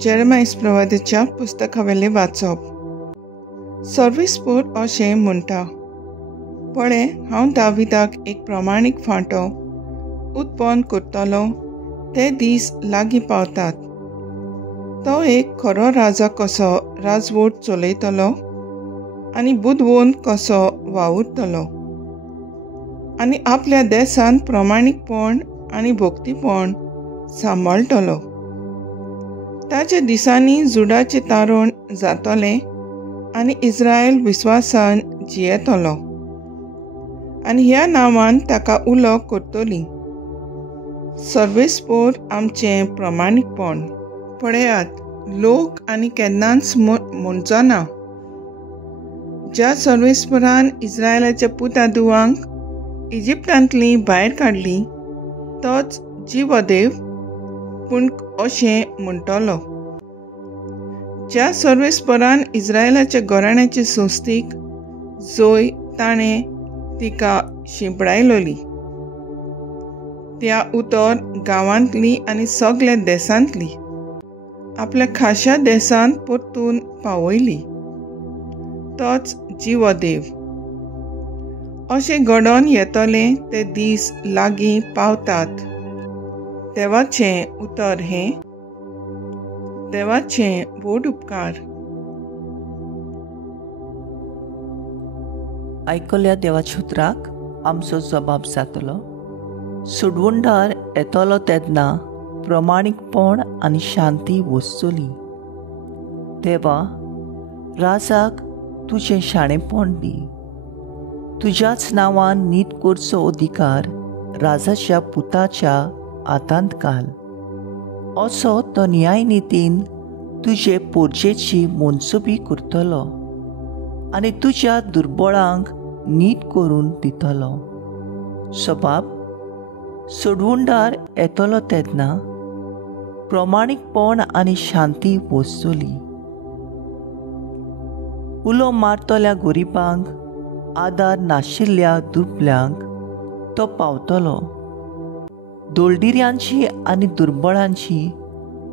Jeremiah प्रवादीच्या पुस्तकावेले वाचप. सर्वेस्पोर अशें म्हणटा, पळय, हांव दाविदाक एक प्रमाणीक फांटो उत्पन्न करतलो. ते दीस लागीं पावतात. तो एक खरो राजा कसो राजवट चलयतलो आनी बुदवून कसो वावुरतलो आनी आपल्या देशान प्रमाणीकपण आनी भक्तीपण सांबाळटलो. ताच्या दिसांनी जुडाचें तारण जातलें आनी इस्रायल विस्वासान जियेतलो आनी ह्या नांवान ताका उलो करतली. सर्वेस्पोर आमचें प्रमाणीकपण. पळयात, लोक आनी केन्नाच म्हणचो ना. ज्या सर्वेस्पोरान इस्रायलाच्या पुतादुवांक इजिप्तांतली भायर काडली तोच जीवदेव पूण अशें म्हणटलो. ज्या सर्वेस्पोरान इस्रायलाच्या घराण्याचे संस्थीक जंय ताणें तिका शिंपडायलोली त्या उतर गांवांतली आनी सगल्या देशांतली आपल्या खाशा देशांत परतून पावयली तोच जीवदेव. अशें घडोवन येतलें ते दीस लागीं पावतात. देवाचें उतर हें. देवाचें व्हड उपकार. आयकल्या देवाच्या उतराक आमचो जबाब जातलो. सुडवंडार येतलो तेन्ना प्रमाणीकपण आनी शांती वसतली. देवा, राजाक तुजें शाणेपण दी. तुज्याच नांवान नीत करचो अधिकार राजाच्या पुताच्या हातांत घाल. असो तो न्याय नितीन तुजे पोरजेची मोनसुबी करतलो आनी तुज्या दुर्बळांक नीट करून दितलो. सबाब, सोडवुंडार येतलो तेन्ना प्रमाणीकपण आनी शांती वसतली. उलो मारतल्या गरिबांक आदार नाशिल्ल्या दुबळ्यांक तो पावतलो. दोलडिऱ्यांची आनी दुर्बळांची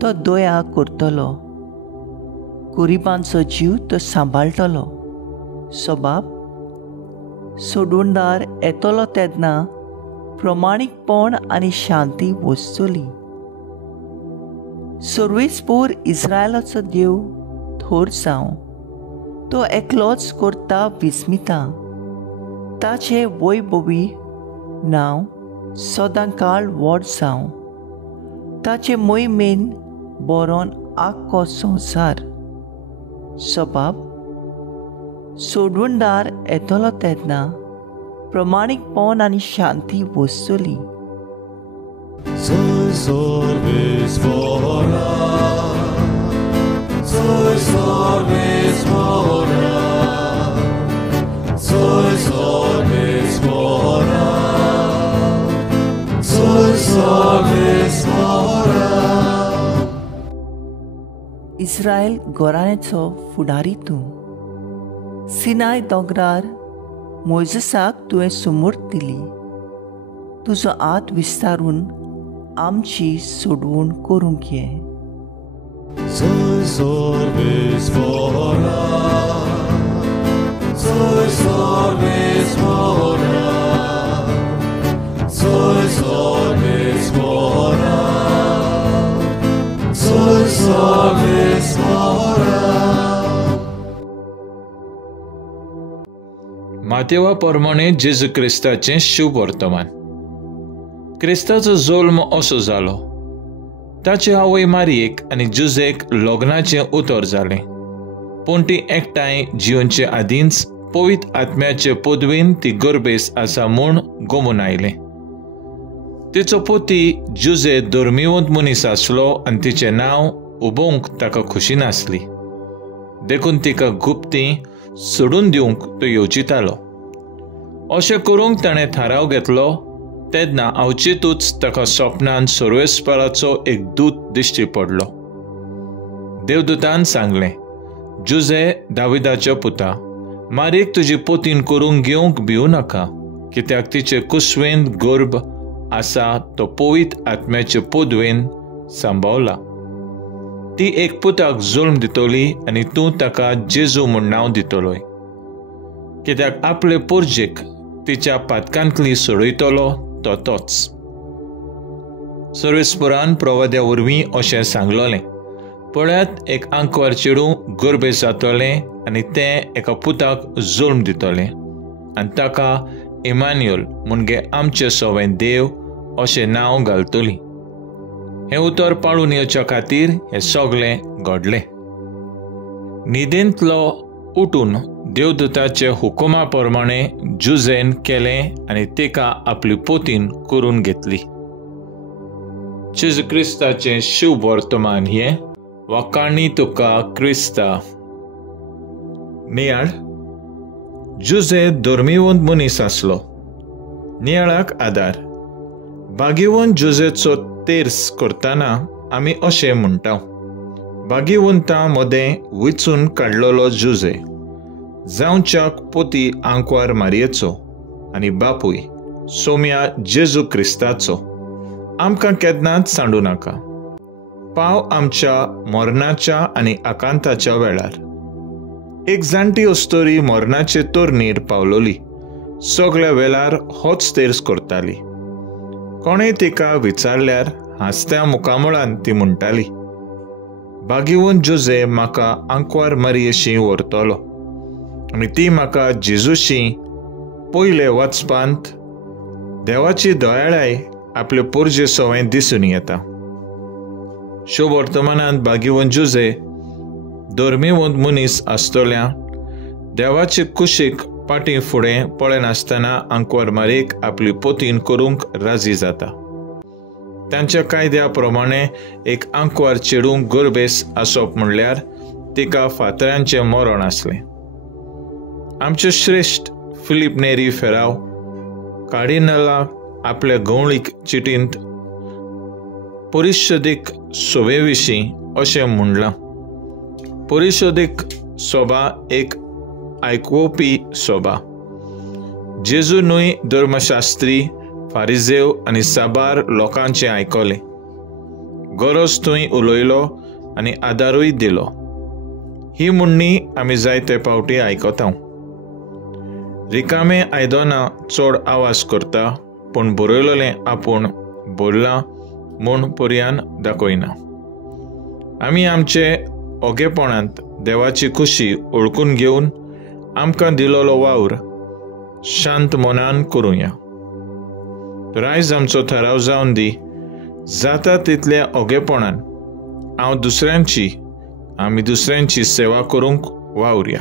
तो दया करतलो. गरिबांचो जीव तो सांबाळटलो. सबाब, सोडवुंडार येतलो तेन्ना प्रमाणीकपण आनी शांती वसतली. सर्वेस्पोर इस्रायलाचो देव थोर जावं. तो एकलोच करता विस्मितां. ताचें वैभवी नांव सदांकाळ व्हड जावं. ताचे मोहिमेन बरोवन आख्खो संवसार. सबाब, सोडवुंडार येतलो तेन्ना प्रमाणीकपण आनी शांती वसतली. इस्रायल घराण्याचो फुडारी तूं. सिनाय दोंगरार मोइसेसाक तुवें सुमूर्त दिली. तुजो हात विस्तारून आमची सोडवण करूंक घे. मातेवा प्रमाणे जेजू क्रिस्ताचें शुभ वर्तमान. क्रिस्ताचो जल्म असो जालो. ताचे आवय मारयेक आनी जुजेक लग्नाचें उतर जालें. पूण ती एकठांय जिवनचे आदींच पवित्र आत्म्याचे पदवेन ती गर्भेस आसा म्हूण गमून आयलें. तिचो पती जुजे धर्मीवंत मनीस आसलो आनी तिचें नांव उबोवंक ताका खुशी नासली. देखून तिका गुप्ती सोडून दिवंक तो येवचितालो. अशें करूंक ताणें थाराव घेतलो. तेन्ना अवचितूच ताका स्वप्नान सर्वेस्पराचो एक दूत दिश्टी पडलो. देवदूतान सांगलें, जुजे, दाविदाच्या पुता, मारीक तुजी पोतीन करूंक घेवंक भिवू नाका, कित्याक तिचे कुस्वेंत गर्भ आसा तो पवित्र आत्म्याचे पदवेन सांबाळला. ती एक पुताक जुल्म दितली आनी तूं ताका जेजू म्हूण नांव दितलोय, कित्याक आपले पुर्जेक तिच्या पातकांतली सोडयतलो तो तोच. सर्वेस्परान प्रवाद्या वरवीं अशें सांगलोलें, पळयात एक आंकवार चेडूं गर्भे जातलें आनी तें एका पुताक जुल्म दितलें आनी ताका इमान्युएल म्हणजे आमचे सोवें देव अशें नांव घालतलीं. हें उतर पाळून येवच्या खातीर हें सगळें घडलें. न्हिदेंतलो उठून देवदूताचे हुकुमा प्रमाणें जुजेन केलें आनी तिका आपली पोतीन करून घेतली. जेजू क्रिस्ताचें शुभ वर्तमान हें वाकाणी तुका क्रिस्ता. नियाळ. जुजे धर्मीवंत मनीस आसलो. नियाळाक आदार. भाग्यवंत जुजेचो तेर्स करतना आमी अशें म्हणटा, भाग्यवंतां मदें वेंचून काडलेलो जुजे, जावच्याक पोती आंकवार मारयेचो आनी बापूय सोम्या जेजू क्रिस्ताचो आमकां केन्नाच सांडू नाका. पाव आमच्या मरणाच्या आनी आकांताच्या वेळार. एक जाणटी अस्तोरी मरणाचे तोरणीर पावलोली. सगळ्या वेळार होच तेर्स करताली. कोणें तिका विचारल्यार हांसत्या मुखामळान ती म्हणटाली, भाग्यवंत जुजे म्हाका आंकवार मारयेशी व्हरतलो आनी ती म्हाका जेजूशी पयले वचपांत देवाची दयाळाय आपले पुर्जे सवें दिसून येता. शुभ वर्तमानांत भाग्यवंत जुजे धर्मीवंत मनीस आसतल्या देवाचे कुशीक पाटी फुडें पळयनासतना आंकवार मारयेक आपली पोतीन करूंक राजी जाता. तांच्या कायद्या प्रमाणें एक आंकवार चेडूं गर्भेस आसप म्हणल्यार तिका फातरांचें मरण आसलें. आमचे श्रेश्ठ फिलीप नेरी फेराव कार्डिनला आपल्या गवळीक चिटींत परिशोदीक सोबे विशीं अशें म्हणलां, परिशोदीक सोबा एक आयकुवपी सोबा. जेजू न्हय धर्मशास्त्री, फारिजेव आनी साबार लोकांचें आयकलें. गरज थंय उलयलो आनी आदारूय दिलो. ही म्हणणी आमी जायते फावटी आयकता. रिकामे आयदनां चड आवाज करता, पूण बरयलेलें आपूण बरलां म्हूण पर्यान दाखयना. आमी आमचे ओगेपणांत देवाची खुशी ओळखून घेवन आमकां दिलोलो वावर शांत मनान करुया. आयज आमचो थाराव जावन दी, जाता तितल्या ओगेपणान आमी दुसऱ्यांची सेवा करूंक वावुरया.